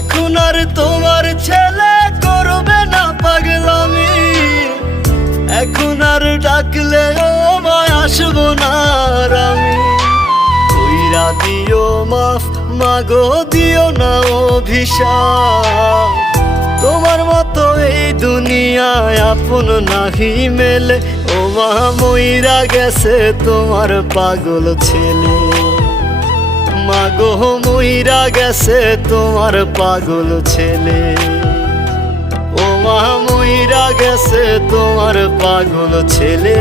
এখন আর তোমার ছেলে করবে না পাগলামি, এখন আর ডাকলে আমায় আসবো না আর আমি। কইরা দিও মাফ মাগো, দিও না অভিশাপ। তোমার মতো এই দুনিয়ায় আপন নাহি মেলে, ও মা মইরা গেছে তোমার পাগল ছেলে। মাগো মইরা গেছে তোমার পাগল ছেলে, ও মা মইরা গেছে তোমার পাগল ছেলে।